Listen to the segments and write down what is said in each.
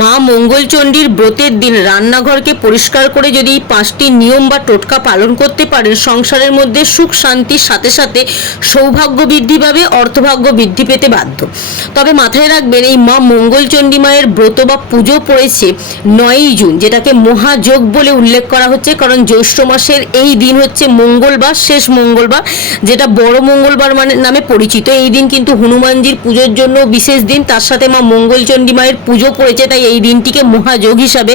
মা মঙ্গলচণ্ডীর ব্রতের দিন রান্নাঘরকে পরিষ্কার করে যদি 5টি নিয়ম বা টোটকা পালন করতে পারেন, সংসারের মধ্যে সুখ শান্তির সাথে সাথে সৌভাগ্য বৃদ্ধি পাবে, অর্থভাগ্য বৃদ্ধি পেতে বাধ্য। তবে মাথায় রাখবেন, এই মা মঙ্গলচণ্ডী মায়ের ব্রত বা পুজো পড়েছে 9ই জুন, যেটাকে মহাযোগ বলে উল্লেখ করা হচ্ছে, কারণ জ্যৈষ্ঠ মাসের এই দিন হচ্ছে মঙ্গলবার, শেষ মঙ্গলবার, যেটা বড় মঙ্গলবার নামে পরিচিত। এই দিন কিন্তু হনুমানজির পুজোর জন্য বিশেষ দিন, তার সাথে মা মঙ্গলচণ্ডী মায়ের পুজো পড়েছে, তাই এই দিনটিকে মহাযোগ হিসাবে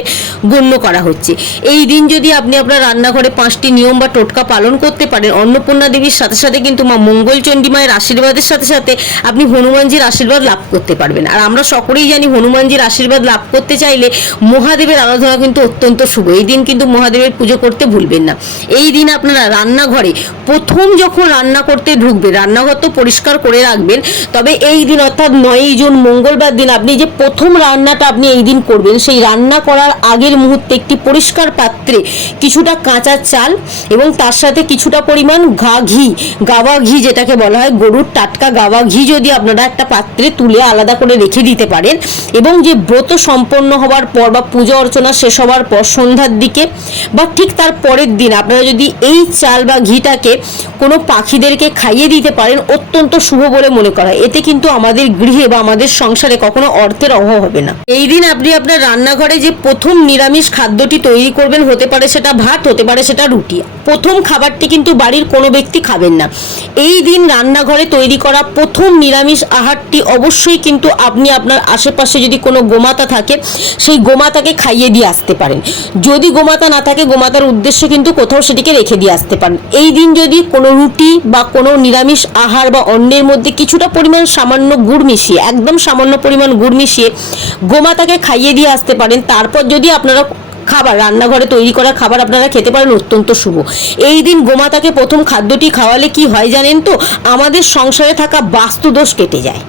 গণ্য করা হচ্ছে। এই দিন যদি আপনি আপনার রান্নাঘরে 5টি নিয়ম বা টোটকা পালন করতে পারেন, অন্নপূর্ণা দেবীর সাথে সাথে কিন্তু মা মঙ্গলচণ্ডী মায়ের আশীর্বাদের সাথে সাথে আপনি হনুমানজির আশীর্বাদ লাভ করতে পারবেন। আর আমরা সকলেই জানি, হনুমানজির আশীর্বাদ লাভ করতে চাইলে মহাদেবের আরাধনা কিন্তু অত্যন্ত শুভ। এই দিন কিন্তু মহাদেবের পুজো করতে ভুলবেন না। এই দিন আপনারা রান্নাঘরে প্রথম যখন রান্না করতে ঢুকবেন, রান্নাঘর তো পরিষ্কার করে রাখবেন, তবে এই দিন অর্থাৎ 9ই জুন মঙ্গলবার দিন আপনি যে প্রথম রান্নাটা আপনি এই দিন করবেন, সেই রান্না করার আগের মুহূর্তে একটি পরিষ্কার পাত্রে কিছুটা কাঁচা চাল এবং তার সাথে কিছুটা পরিমাণ গাওয়া ঘি যেটাকে বলা হয়, গরুর টাটকা গাওয়া ঘি যদি আপনারা একটা পাত্রে তুলে আলাদা করে রেখে দিতে পারেন, এবং যে ব্রত সম্পন্ন হওয়ার পর বা পূজা অর্চনা শেষ হওয়ার পর সন্ধ্যার দিকে বা ঠিক তার পরের দিন আপনারা যদি এই চাল বা ঘিটাকে কোনো পাখিদেরকে খাইয়ে দিতে পারেন, অত্যন্ত শুভ বলে মনে করা হয়। এতে কিন্তু আমাদের গৃহে বা আমাদের সংসারে কখনো অর্থের অভাব হবে না। এই দিন আপনি আপনার রান্নাঘরে যে প্রথম নিরামিষ খাদ্যটি তৈরি করবেন, হতে পারে সেটা ভাত, হতে পারে সেটা রুটি। প্রথম খাবারটি কিন্তু বাড়ির কোনো ব্যক্তি খাবেন না। এই দিন রান্নাঘরে তৈরি করা প্রথম নিরামিষ আহারটি অবশ্যই কিন্তু আপনি আপনার আশেপাশে যদি কোনো গোমাতা থাকে, সেই গোমাতাকে খাইয়ে দিয়ে আসতে পারেন। যদি গোমাতা না থাকে, গোমাতার উদ্দেশ্যে কিন্তু কোথাও সেটিকে রেখে দিয়ে আসতে পারেন। এই দিন যদি কোনো রুটি বা কোনো নিরামিষ আহার বা অন্নের মধ্যে কিছুটা পরিমাণ সামান্য গুড় মিশিয়ে, একদম সামান্য পরিমাণ গুড় মিশিয়ে গোমাতাকে খাইয়ে দিয়ে আসতে পারেন, তারপর যদি আপনারা খাবার রান্নাঘরে তৈরি করা খাবার আপনারা খেতে পারেন, অত্যন্ত শুভ। এই দিন গোমাতাকে প্রথম খাদ্যটি খাওয়ালে কি হয় জানেন তো, আমাদের সংসারে থাকা বাস্তুদোষ কেটে যায়।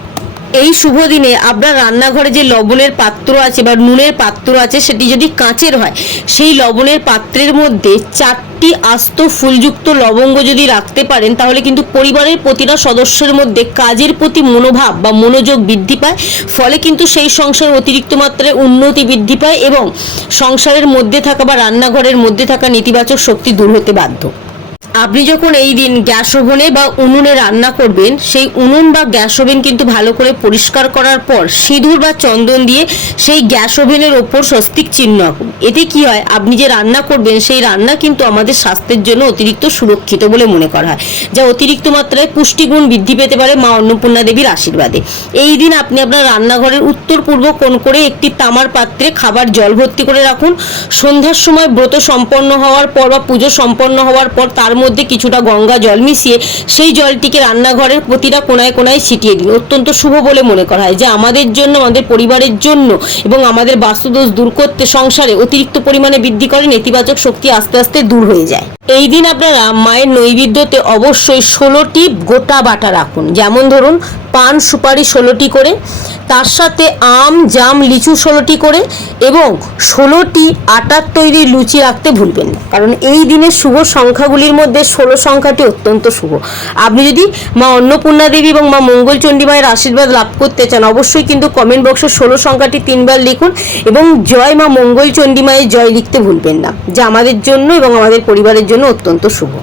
এই শুভ দিনে আপনার রান্নাঘরে যে লবণের পাত্র আছে বা নুনের পাত্র আছে, সেটি যদি কাঁচের হয়, সেই লবণের পাত্রের মধ্যে 4টি আস্ত ফুলযুক্ত লবঙ্গ যদি রাখতে পারেন, তাহলে কিন্তু পরিবারের প্রতিটা সদস্যের মধ্যে কাজের প্রতি মনোভাব বা মনোযোগ বৃদ্ধি পায়। ফলে কিন্তু সেই সংসারের অতিরিক্ত মাত্রায় উন্নতি বৃদ্ধি পায় এবং সংসারের মধ্যে থাকা বা রান্নাঘরের মধ্যে থাকা নেতিবাচক শক্তি দূর হতে বাধ্য। আপনি যখন এই দিন গ্যাস ওভেনে বা উনুনে রান্না করবেন, সেই উনুন বা গ্যাস ওভেন কিন্তু ভালো করে পরিষ্কার করার পর সিঁদুর বা চন্দন দিয়ে সেই গ্যাস ওভেনের ওপর স্বস্তিক চিহ্ন আঁকুন। এতে কি হয়, আপনি যে রান্না করবেন সেই রান্না কিন্তু আমাদের স্বাস্থ্যের জন্য অতিরিক্ত সুরক্ষিত বলে মনে করা হয়, যা অতিরিক্ত মাত্রায় পুষ্টিগুণ বৃদ্ধি পেতে পারে মা অন্নপূর্ণা দেবীর আশীর্বাদে। এই দিন আপনি আপনার রান্নাঘরের উত্তর পূর্ব কোণ করে একটি তামার পাত্রে খাবার জল ভর্তি করে রাখুন। সন্ধ্যার সময় ব্রত সম্পন্ন হওয়ার পর বা পুজো সম্পন্ন হওয়ার পর তার মধ্যে কিছুটা গঙ্গা জল মিশিয়ে সেই জলটিকে রান্নাঘরের প্রতিটা কোনায় কোনায় ছিটিয়ে দিন। অত্যন্ত শুভ বলে মনে করা হয়, যে আমাদের জন্য, আমাদের পরিবারের জন্য এবং আমাদের বাস্তুদোষ দূর করতে সংসারে অতিরিক্ত পরিমাণে বৃদ্ধি করে, নেতিবাচক শক্তি আস্তে আস্তে দূর হয়ে যায়। এই দিন আপনারা মায়ের নৈবেদ্যতে অবশ্যই 16টি গোটা বাটা রাখুন। যেমন ধরুন, পান সুপারি 16টি করে, তার সাথে আম জাম লিচু 16টি করে, এবং 16টি আটার তৈরি লুচি রাখতে ভুলবেন না, কারণ এই দিনের শুভ সংখ্যাগুলির মধ্যে 16 সংখ্যাটি অত্যন্ত শুভ। আপনি যদি মা অন্নপূর্ণা দেবী এবং মা মঙ্গলচণ্ডী মায়ের আশীর্বাদ লাভ করতে চান, অবশ্যই কিন্তু কমেন্ট বক্সে 16 সংখ্যাটি 3বার লিখুন এবং জয় মা মঙ্গলচণ্ডী মায়ের জয় লিখতে ভুলবেন না, যা আমাদের জন্য এবং আমাদের পরিবারের জন্য অত্যন্ত শুভ।